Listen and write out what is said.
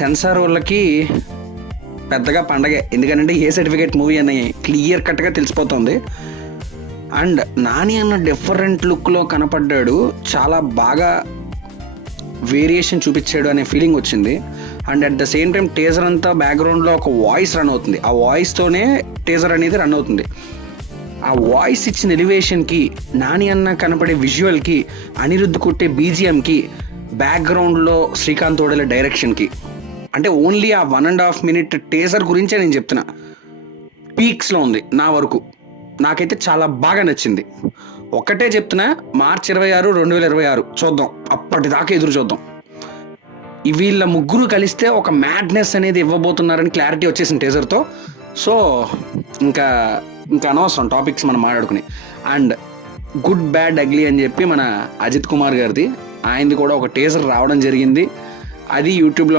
Censor వాళ్ళకి పెద్దగా పండగే, ఎందుకంటే ఏ సర్టిఫికేట్ మూవీ అని క్లియర్ కట్గా తెలిసిపోతుంది. అండ్ నాని అన్న డిఫరెంట్ లుక్లో కనపడ్డాడు, చాలా బాగా వేరియేషన్ చూపించాడు అనే ఫీలింగ్ వచ్చింది. And at the same time teaser అంతా బ్యాక్గ్రౌండ్లో ఒక వాయిస్ రన్ అవుతుంది, ఆ వాయిస్తోనే టీజర్ అనేది రన్ అవుతుంది. ఆ వాయిస్ ఇచ్చిన ఎలివేషన్కి, నాని అన్న కనపడే విజువల్కి, అనిరుద్ధ్ కొట్టే బీజిఎంకి, బ్యాక్గ్రౌండ్లో శ్రీకాంత్ ఓడల డైరెక్షన్కి, అంటే ఓన్లీ ఆ 1.5 minute టీజర్ గురించే నేను చెప్తున్నా, పీక్స్లో ఉంది నా వరకు. నాకైతే చాలా బాగా నచ్చింది. ఒక్కటే చెప్తున్నా, March 26, 2026 చూద్దాం, అప్పటిదాకా ఎదురు చూద్దాం. వీళ్ళ ముగ్గురు కలిస్తే ఒక మ్యాడ్నెస్ అనేది ఇవ్వబోతున్నారని క్లారిటీ వచ్చేసింది టీజర్తో. సో ఇంకా అనవసరం టాపిక్స్ మనం మాట్లాడుకుని. అండ్ గుడ్ బ్యాడ్ అగ్లీ అని చెప్పి మన అజిత్ కుమార్ గారిది, ఆయనది కూడా ఒక టీజర్ రావడం జరిగింది. అది యూట్యూబ్లో